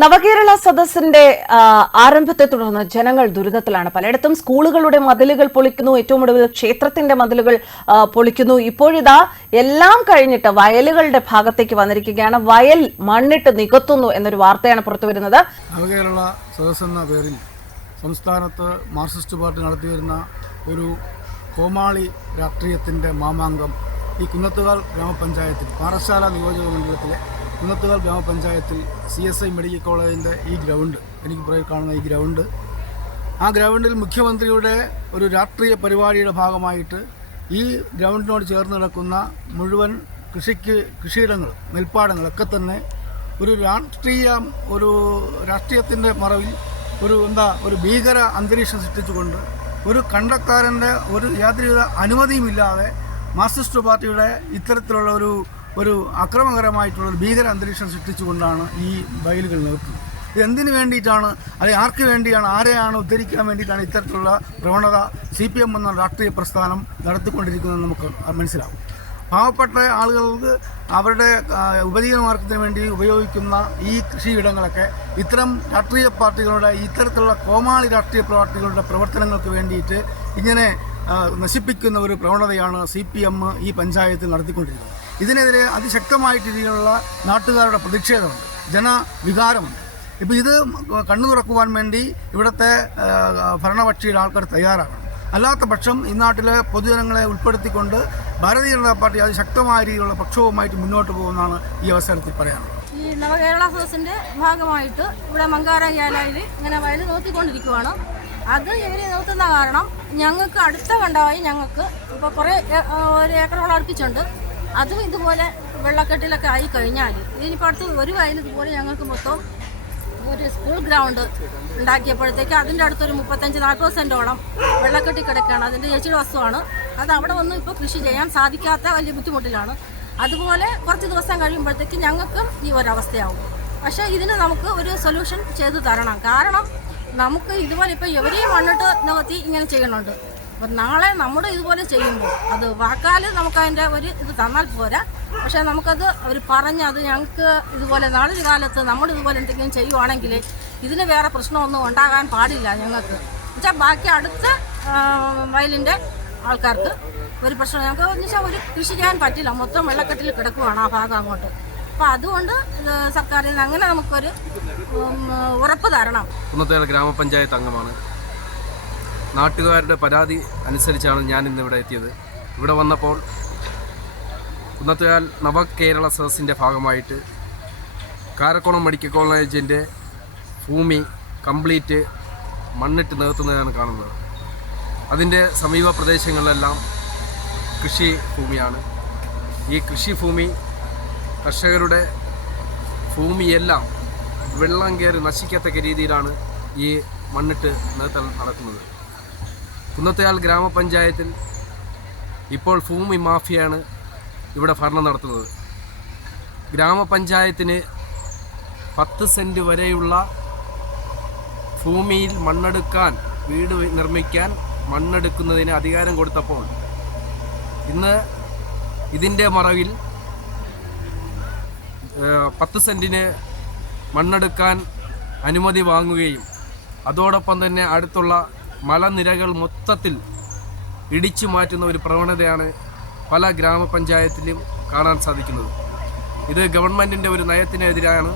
നവകേരള സദസ്സിന്റെ ആരംഭത്തെ തുടർന്ന് ജനങ്ങൾ ദുരിതത്തിലാണ്. പലയിടത്തും സ്കൂളുകളുടെ മതിലുകൾ പൊളിക്കുന്നു. ഏറ്റവും ഒടുവിൽ ക്ഷേത്രത്തിന്റെ മതിലുകൾ പൊളിക്കുന്നു. ഇപ്പോഴിതാ എല്ലാം കഴിഞ്ഞിട്ട് വയലുകളുടെ ഭാഗത്തേക്ക് വന്നിരിക്കുകയാണ്. വയൽ മണ്ണിട്ട് നികത്തുന്നു എന്നൊരു വാർത്തയാണ് പുറത്തു വരുന്നത്. നവകേരള സദസ് എന്ന പേരിൽ സംസ്ഥാനത്ത് മാർക്സിസ്റ്റ് പാർട്ടി നടത്തിവരുന്ന ഒരു കോമാളി രാഷ്ട്രീയത്തിന്റെ മാമാങ്കം ഈ കുന്നത്തുകാൽ ഗ്രാമപഞ്ചായത്തിൽ പാറശാല നിയോജക മണ്ഡലത്തിലെ കുന്നത്തുകാൽ ഗ്രാമപഞ്ചായത്തിൽ സി എസ് ഐ മെഡിക്കൽ കോളേജിന്റെ ഈ ഗ്രൗണ്ട് എനിക്ക് പുറകിൽ കാണുന്ന ഈ ഗ്രൗണ്ട്. ആ ഗ്രൗണ്ടിൽ മുഖ്യമന്ത്രിയുടെ ഒരു രാഷ്ട്രീയ പരിപാടിയുടെ ഭാഗമായിട്ട് ഈ ഗ്രൗണ്ടിനോട് ചേർന്ന് കിടക്കുന്ന മുഴുവൻ കൃഷിക്ക് കൃഷിയിടങ്ങൾ നെൽപ്പാടങ്ങളൊക്കെ തന്നെ ഒരു രാഷ്ട്രീയ ഒരു രാഷ്ട്രീയത്തിന്റെ മറവിൽ ഒരു എന്താ ഒരു ഭീകര അന്തരീക്ഷം സൃഷ്ടിച്ചുകൊണ്ട് ഒരു കണ്ടക്കാരന്റെ ഒരു യാതൊരുവിധ അനുമതിയുമില്ലാതെ മാർക്സിസ്റ്റ് പാർട്ടിയുടെ ഇത്തരത്തിലുള്ള ഒരു ഒരു അക്രമകരമായിട്ടുള്ള ഒരു ഭീകര അന്തരീക്ഷം സൃഷ്ടിച്ചുകൊണ്ടാണ് ഈ വയലുകൾ നിർത്തുന്നത് ഇത് എന്തിനു വേണ്ടിയിട്ടാണ് അല്ലെങ്കിൽ ആർക്ക് വേണ്ടിയാണ് ആരെയാണ് ഉദ്ധരിക്കാൻ വേണ്ടിയിട്ടാണ് ഇത്തരത്തിലുള്ള പ്രവണത സി പി എം എന്ന രാഷ്ട്രീയ പ്രസ്ഥാനം നടത്തിക്കൊണ്ടിരിക്കുന്നത് നമുക്ക് മനസ്സിലാവും. പാവപ്പെട്ട ആളുകൾക്ക് അവരുടെ ഉപജീവനമാർഗത്തിന് വേണ്ടി ഉപയോഗിക്കുന്ന ഈ കൃഷിയിടങ്ങളൊക്കെ ഇത്തരം രാഷ്ട്രീയ പാർട്ടികളുടെ ഇത്തരത്തിലുള്ള കോമാളി രാഷ്ട്രീയ പാർട്ടികളുടെ പ്രവർത്തനങ്ങൾക്ക് വേണ്ടിയിട്ട് ഇങ്ങനെ നശിപ്പിക്കുന്ന ഒരു പ്രവണതയാണ് സി ഈ പഞ്ചായത്തിൽ നടത്തിക്കൊണ്ടിരിക്കുന്നത്. ഇതിനെതിരെ അതിശക്തമായിട്ട് രീതിയിലുള്ള നാട്ടുകാരുടെ പ്രതിഷേധമുണ്ട്. ജനവികാരമുണ്ട്. ഇപ്പോൾ ഇത് കണ്ണു തുറക്കുവാൻ വേണ്ടി ഇവിടുത്തെ ഭരണപക്ഷിയുടെ ആൾക്കാർ തയ്യാറാകണം. അല്ലാത്ത പക്ഷം ഈ നാട്ടിലെ പൊതുജനങ്ങളെ ഉൾപ്പെടുത്തിക്കൊണ്ട് ഭാരതീയ ജനതാ പാർട്ടി അതിശക്തമായ രീതിയിലുള്ള പക്ഷവുമായിട്ട് മുന്നോട്ട് പോകുമെന്നാണ് ഈ അവസരത്തിൽ പറയാനുള്ളത്. ഈ നവകേരള സദസ്സിന്റെ ഭാഗമായിട്ട് ഇവിടെ മങ്കാര യാലയിൽ ഇങ്ങനെ വയൽ നോക്കിക്കൊണ്ടിരിക്കുവാണ്. അത് ഇവർ നിർത്തുന്ന കാരണം ഞങ്ങൾക്ക് അടുത്ത കണ്ടമായി ഞങ്ങൾക്ക് ഇപ്പോൾ കുറേ ഒരു ഏക്കറോളം അടുപ്പിച്ചുണ്ട് അതും ഇതുപോലെ വെള്ളക്കെട്ടിലൊക്കെ ആയി കഴിഞ്ഞാൽ ഇതിനിപ്പോൾ അടുത്ത് ഒരു വയൽ ഇതുപോലെ ഞങ്ങൾക്ക് മൊത്തം ഒരു സ്കൂൾ ഗ്രൗണ്ട് ഉണ്ടാക്കിയപ്പോഴത്തേക്ക് അതിന്റെ അടുത്തൊരു മുപ്പത്തഞ്ച് നാൽപ്പത് സെന്റോളം വെള്ളക്കെട്ടി കിടക്കുകയാണ്. അതിന്റെ ചേച്ചിയുടെ വസ്തുവാണ്. അത് അവിടെ ഒന്നും ഇപ്പോൾ കൃഷി ചെയ്യാൻ സാധിക്കാത്ത വലിയ ബുദ്ധിമുട്ടിലാണ്. അതുപോലെ കുറച്ച് ദിവസം കഴിയുമ്പോഴത്തേക്ക് ഞങ്ങൾക്കും ഈ ഒരവസ്ഥയാവും. പക്ഷേ ഇതിന് നമുക്ക് ഒരു സൊല്യൂഷൻ ചെയ്തു തരണം. കാരണം നമുക്ക് ഇതുപോലെ ഇപ്പോൾ എവരെയും മണ്ണിട്ട് നികത്തി ഇങ്ങനെ ചെയ്യണുണ്ട്. അപ്പം നാളെ നമ്മുടെ ഇതുപോലെ ചെയ്യുമ്പോൾ അത് വാക്കാൽ നമുക്കതിന്റെ ഒരു ഇത് തന്നാൽ പോരാ. പക്ഷേ നമുക്കത് അവർ പറഞ്ഞ് അത് ഞങ്ങൾക്ക് ഇതുപോലെ നാളെ കാലത്ത് നമ്മൾ ഇതുപോലെ എന്തെങ്കിലും ചെയ്യുവാണെങ്കിൽ ഇതിന് വേറെ പ്രശ്നമൊന്നും ഉണ്ടാകാൻ പാടില്ല ഞങ്ങൾക്ക്. എന്നുവെച്ചാൽ ബാക്കി അടുത്ത വയലിന്റെ ആൾക്കാർക്ക് ഒരു പ്രശ്നം ഞങ്ങൾക്ക് എന്ന് വെച്ചാൽ ഒരു കൃഷി ചെയ്യാൻ പറ്റില്ല. മൊത്തം വെള്ളക്കെട്ടിൽ കിടക്കുവാണ് ആ ഭാഗം അങ്ങോട്ട്. അപ്പോൾ അതുകൊണ്ട് സർക്കാരിൽ നിന്ന് അങ്ങനെ നമുക്കൊരു ഉറപ്പ് തരണം. ഗ്രാമപഞ്ചായത്ത് അംഗമാണ്. നാട്ടുകാരുടെ പരാതി അനുസരിച്ചാണ് ഞാൻ ഇന്നിവിടെ എത്തിയത്. ഇവിടെ വന്നപ്പോൾ കുന്നത്തുകാൽ നവകേരള സദസ്സിന്റെ ഭാഗമായിട്ട് കാരക്കോണം മെഡിക്കൽ കോളേജിന്റെ ഭൂമി കംപ്ലീറ്റ് മണ്ണിട്ട് നികത്തുന്നതാണ് കാണുന്നത്. അതിന്റെ സമീപ പ്രദേശങ്ങളിലെല്ലാം കൃഷി ഭൂമിയാണ്. ഈ കൃഷി ഭൂമി കർഷകരുടെ ഭൂമിയെല്ലാം വെള്ളം കയറി നശിക്കത്തക്ക രീതിയിലാണ് ഈ മണ്ണിട്ട് നികത്തൽ നടക്കുന്നത്. കുന്നത്തയാൽ ഗ്രാമപഞ്ചായത്തിൽ ഇപ്പോൾ ഭൂമി മാഫിയാണ് ഇവിടെ ഭരണം നടത്തുന്നത്. ഗ്രാമപഞ്ചായത്തിന് പത്ത് സെന്റ് വരെയുള്ള ഭൂമിയിൽ മണ്ണെടുക്കാൻ വീട് നിർമ്മിക്കാൻ മണ്ണെടുക്കുന്നതിന് അധികാരം കൊടുത്തപ്പോൾ ഇന്ന് ഇതിന്റെ മറവിൽ പത്ത് സെന്റിന് മണ്ണെടുക്കാൻ അനുമതി വാങ്ങുകയും അതോടൊപ്പം തന്നെ അടുത്തുള്ള മലനിരകൾ മൊത്തത്തിൽ ഇടിച്ചു മാറ്റുന്ന ഒരു പ്രവണതയാണ് പല ഗ്രാമപഞ്ചായത്തിലും കാണാൻ സാധിക്കുന്നത്. ഇത് ഗവൺമെന്റിന്റെ ഒരു നയത്തിനെതിരാണ്.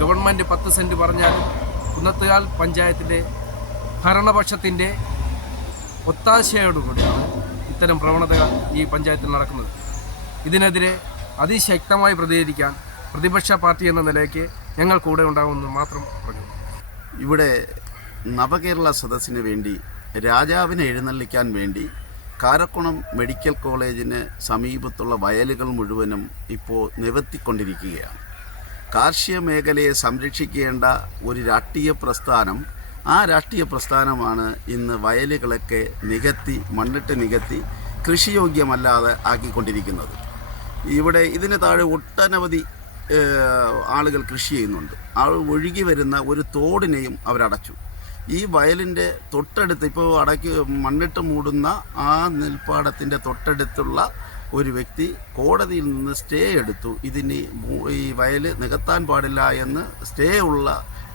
ഗവൺമെന്റ് പത്ത് സെന്റ് പറഞ്ഞാലും കുന്നത്തുകാൽ പഞ്ചായത്തിന്റെ ഭരണപക്ഷത്തിന്റെ ഒത്താശയോടുകൂടിയാണ് ഇത്തരം പ്രവണതകൾ ഈ പഞ്ചായത്തിൽ നടക്കുന്നത്. ഇതിനെതിരെ അതിശക്തമായി പ്രതികരിക്കാൻ പ്രതിപക്ഷ പാർട്ടി എന്ന നിലയ്ക്ക് ഞങ്ങൾ കൂടെ ഉണ്ടാകുമെന്ന് മാത്രം പറഞ്ഞു. ഇവിടെ നവകേരള സദസ്സിന് വേണ്ടി രാജാവിനെ എഴുന്നള്ളിക്കാൻ വേണ്ടി കാരക്കുണം മെഡിക്കൽ കോളേജിന് സമീപത്തുള്ള വയലുകൾ മുഴുവനും ഇപ്പോൾ നിവർത്തിക്കൊണ്ടിരിക്കുകയാണ്. കാർഷിക മേഖലയെ സംരക്ഷിക്കേണ്ട ഒരു രാഷ്ട്രീയ പ്രസ്ഥാനം ആ രാഷ്ട്രീയ പ്രസ്ഥാനമാണ് ഇന്ന് വയലുകളൊക്കെ നികത്തി മണ്ണിട്ട് നികത്തി കൃഷിയോഗ്യമല്ലാതെ ആക്കിക്കൊണ്ടിരിക്കുന്നത്. ഇവിടെ ഇതിന് താഴെ ഒട്ടനവധി ആളുകൾ കൃഷി ചെയ്യുന്നുണ്ട്. ആ ഒഴുകി വരുന്ന ഒരു തോടിനെയും അവരടച്ചു. ഈ വയലിന്റെ തൊട്ടടുത്ത് ഇപ്പോൾ അടയ്ക്ക് മണ്ണിട്ട് മൂടുന്ന ആ നെൽപ്പാടത്തിന്റെ തൊട്ടടുത്തുള്ള ഒരു വ്യക്തി കോടതിയിൽ നിന്ന് സ്റ്റേ എടുത്തു. ഇതിന് ഈ വയൽ നികത്താൻ പാടില്ല എന്ന് സ്റ്റേ ഉള്ള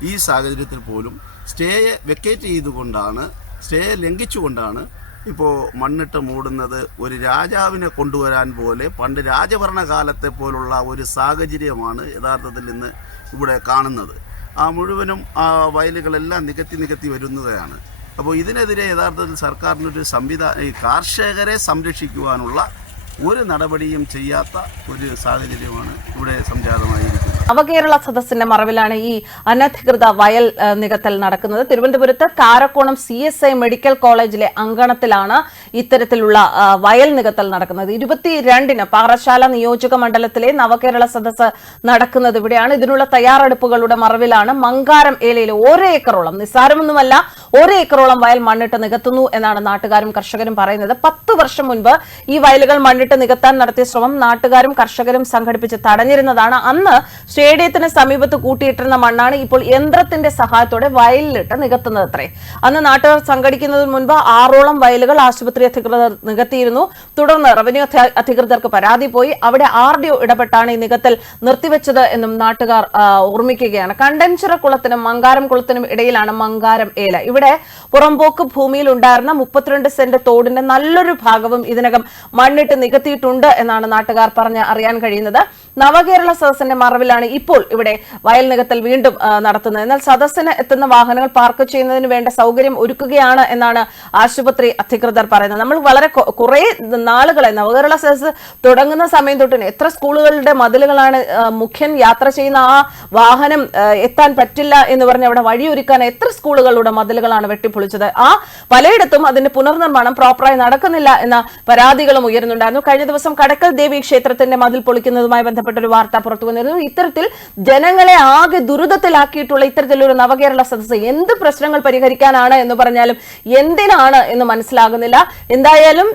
ഈ സാഹചര്യത്തിൽ പോലും സ്റ്റേയെ വെക്കേറ്റ് ചെയ്തുകൊണ്ടാണ് സ്റ്റേയെ ലംഘിച്ചുകൊണ്ടാണ് ഇപ്പോൾ മണ്ണിട്ട് മൂടുന്നത് ഒരു രാജാവിനെ കൊണ്ടുവരാൻ പോലെ പണ്ട് രാജഭരണകാലത്തെ പോലുള്ള ഒരു സാഹചര്യമാണ് യഥാർത്ഥത്തിൽ ഇന്ന് ഇവിടെ കാണുന്നത്. ആ മുഴുവനും ആ വയലുകളെല്ലാം നികത്തി നികത്തി വരുന്നതാണ്. അപ്പോൾ ഇതിനെതിരെ യഥാർത്ഥത്തിൽ സർക്കാരിനൊരു സംവിധാന കർഷകരെ സംരക്ഷിക്കുവാനുള്ള ഒരു നടപടിയും ചെയ്യാത്ത ഒരു സാഹചര്യമാണ് ഇവിടെ സംജാതമായിരിക്കുന്നത്. നവകേരള സദസ്സിന്റെ മറവിലാണ് ഈ അനധികൃത വയൽ നികത്തൽ നടക്കുന്നത്. തിരുവനന്തപുരത്ത് Karakonam C S I medical കോളേജിലെ അങ്കണത്തിലാണ് ഇത്തരത്തിലുള്ള വയൽ നികത്തൽ നടക്കുന്നത്. ഇരുപത്തിരണ്ടിന് പാറശാല നിയോജക മണ്ഡലത്തിലെ നവകേരള സദസ്സ് നടക്കുന്നത് ഇവിടെയാണ്. ഇതിനുള്ള തയ്യാറെടുപ്പുകളുടെ മറവിലാണ് മങ്കാരം ഏലയിൽ ഒരേ ഏക്കറോളം നിസ്സാരമൊന്നുമല്ല ഒരു ഏക്കറോളം വയൽ മണ്ണിട്ട് നികത്തുന്നു എന്നാണ് നാട്ടുകാരും കർഷകരും പറയുന്നത്. പത്ത് വർഷം മുൻപ് ഈ വയലുകൾ മണ്ണിട്ട് നികത്താൻ നടത്തിയ ശ്രമം നാട്ടുകാരും കർഷകരും സംഘടിപ്പിച്ച് തടഞ്ഞിരുന്നതാണ്. അന്ന് സ്റ്റേഡിയത്തിന് സമീപത്ത് കൂട്ടിയിട്ടിരുന്ന മണ്ണാണ് ഇപ്പോൾ യന്ത്രത്തിന്റെ സഹായത്തോടെ വയലിലിട്ട് നികത്തുന്നത് അത്രേ. അന്ന് നാട്ടുകാർ സംഘടിക്കുന്നതിന് മുൻപ് ആറോളം വയലുകൾ ആശുപത്രി അധികൃതർ നികത്തിയിരുന്നു. തുടർന്ന് റവന്യൂ അധികൃതർക്ക് പരാതി പോയി. അവിടെ ആർ ഡി ഇടപെട്ടാണ് ഈ നികത്തൽ നിർത്തിവെച്ചത് എന്നും നാട്ടുകാർ ഓർമ്മിക്കുകയാണ്. കണ്ടൻചിറ കുളത്തിനും മങ്കാരം കുളത്തിനും ഇടയിലാണ് മങ്കാരം ഏല. ഇവിടെ പുറമ്പോക്ക് ഭൂമിയിൽ ഉണ്ടായിരുന്ന മുപ്പത്തിരണ്ട് സെന്റ് തോടിന്റെ നല്ലൊരു ഭാഗവും ഇതിനകം മണ്ണിട്ട് നികത്തിയിട്ടുണ്ട് എന്നാണ് നാട്ടുകാർ പറഞ്ഞ് അറിയാൻ കഴിയുന്നത്. നവകേരള സദസ്സിന്റെ മറവിലാണ് ഇപ്പോൾ ഇവിടെ വയൽ നികത്തൽ വീണ്ടും നടത്തുന്നത്. എന്നാൽ സദസ്സിന് എത്തുന്ന വാഹനങ്ങൾ പാർക്ക് ചെയ്യുന്നതിന് വേണ്ട സൗകര്യം ഒരുക്കുകയാണ് എന്നാണ് ആശുപത്രി അധികൃതർ പറയുന്നത്. നമ്മൾ വളരെ കുറെ നാളുകളെ നവകേരള സദസ്സ് തുടങ്ങുന്ന സമയം തൊട്ടിന് എത്ര സ്കൂളുകളുടെ മതിലുകളാണ് മുഖ്യൻ യാത്ര ചെയ്യുന്ന ആ വാഹനം എത്താൻ പറ്റില്ല എന്ന് പറഞ്ഞ് അവിടെ വഴിയൊരുക്കാൻ എത്ര സ്കൂളുകളുടെ മതിലുകളാണ് വെട്ടിപ്പൊളിച്ചത്. ആ പലയിടത്തും അതിന്റെ പുനർനിർമ്മാണം പ്രോപ്പറായി നടക്കുന്നില്ല എന്ന പരാതികളും ഉയരുന്നുണ്ടായിരുന്നു. കഴിഞ്ഞ ദിവസം കടക്കൽ ദേവി ക്ഷേത്രത്തിന്റെ മതിൽ പൊളിക്കുന്നതുമായി ബന്ധപ്പെട്ട ഒരു വാർത്ത പുറത്തു വന്നിരുന്നു. ഇത്തരത്തിൽ ജനങ്ങളെ ആകെ ദുരിതത്തിലാക്കിയിട്ടുള്ള ഇത്തരത്തിലൊരു നവകേരള സദസ്സ് എന്ത് പ്രശ്നങ്ങൾ പരിഹരിക്കാനാണ് എന്ന് പറഞ്ഞാലും എന്തിനാണ് എന്ന് മനസ്സിലാകുന്നില്ല. എന്തായാലും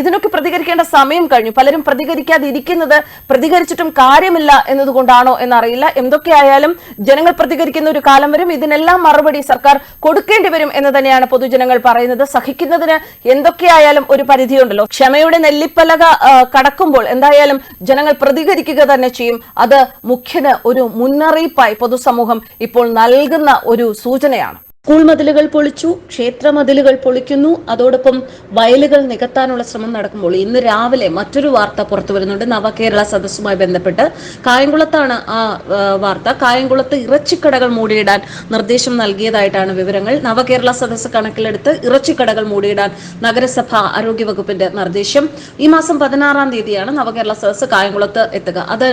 ഇതിനൊക്കെ പ്രതികരിക്കേണ്ട സമയം കഴിഞ്ഞു. പലരും പ്രതികരിക്കാതിരിക്കുന്നത് പ്രതികരിച്ചിട്ടും കാര്യമില്ല എന്നതുകൊണ്ടാണോ എന്നറിയില്ല. എന്തൊക്കെയായാലും ജനങ്ങൾ പ്രതികരിക്കുന്ന ഒരു കാലം വരും. ഇതിനെല്ലാം മറുപടി സർക്കാർ കൊടുക്കേണ്ടി വരും എന്ന് തന്നെയാണ് പൊതുജനങ്ങൾ പറയുന്നത്. സഹിക്കുന്നതിന് എന്തൊക്കെയായാലും ഒരു പരിധിയുണ്ടല്ലോ. ക്ഷമയുടെ നെല്ലിപ്പലക കടക്കുമ്പോൾ എന്തായാലും ജനങ്ങൾ പ്രതികരിക്കുക തന്നെ ചെയ്യും. അത് മുഖ്യന് ഒരു മുന്നറിയിപ്പായി പൊതുസമൂഹം ഇപ്പോൾ നൽകുന്ന ഒരു സൂചനയാണ്. സ്കൂൾ മതിലുകൾ പൊളിച്ചു ക്ഷേത്ര മതിലുകൾ പൊളിക്കുന്നു. അതോടൊപ്പം വയലുകൾ നികത്താനുള്ള ശ്രമം നടക്കുമ്പോൾ ഇന്ന് രാവിലെ മറ്റൊരു വാർത്ത പുറത്തു വരുന്നുണ്ട്. നവകേരള സദസ്സുമായി ബന്ധപ്പെട്ട് കായംകുളത്താണ് ആ വാർത്ത. കായംകുളത്ത് ഇറച്ചിക്കടകൾ മൂടിയിടാൻ നിർദ്ദേശം നൽകിയതായിട്ടാണ് വിവരങ്ങൾ. നവകേരള സദസ്സ് കണക്കിലെടുത്ത് ഇറച്ചിക്കടകൾ മൂടിയിടാൻ നഗരസഭ ആരോഗ്യവകുപ്പിന്റെ നിർദ്ദേശം. ഈ മാസം പതിനാറാം തീയതിയാണ് നവകേരള സദസ്സ് കായംകുളത്ത് എത്തുക. അത്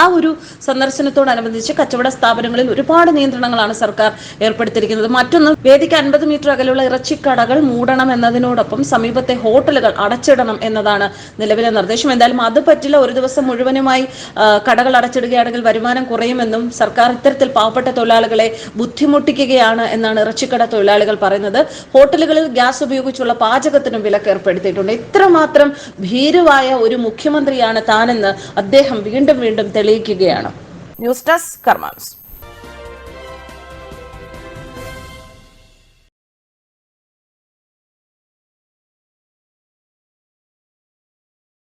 ആ ഒരു സന്ദർശനത്തോടനുബന്ധിച്ച് കച്ചവട സ്ഥാപനങ്ങളിൽ ഒരുപാട് നിയന്ത്രണങ്ങളാണ് സർക്കാർ ഏർപ്പെടുത്തിയിരിക്കുന്നത്. മറ്റൊന്ന് വേദിക്ക് അൻപത് മീറ്റർ അകലെയുള്ള ഇറച്ചിക്കടകൾ മൂടണം എന്നതിനോടൊപ്പം സമീപത്തെ ഹോട്ടലുകൾ അടച്ചിടണം എന്നതാണ് നിലവിലെ നിർദ്ദേശം. എന്തായാലും അത് പറ്റില്ല. ഒരു ദിവസം മുഴുവനുമായി കടകൾ അടച്ചിടുകയാണെങ്കിൽ വരുമാനം കുറയുമെന്നും സർക്കാർ ഇത്തരത്തിൽ പാവപ്പെട്ട തൊഴിലാളികളെ ബുദ്ധിമുട്ടിക്കുകയാണ് എന്നാണ് ഇറച്ചിക്കട തൊഴിലാളികൾ പറയുന്നത്. ഹോട്ടലുകളിൽ ഗ്യാസ് ഉപയോഗിച്ചുള്ള പാചകത്തിനും വിലക്ക് ഏർപ്പെടുത്തിയിട്ടുണ്ട് ഇത്രമാത്രം ഭീരുവായ ഒരു മുഖ്യമന്ത്രിയാണ് താനെന്ന് അദ്ദേഹം വീണ്ടും വീണ്ടും തെളിയിക്കുകയാണ്. News desk കർമാൻസ്.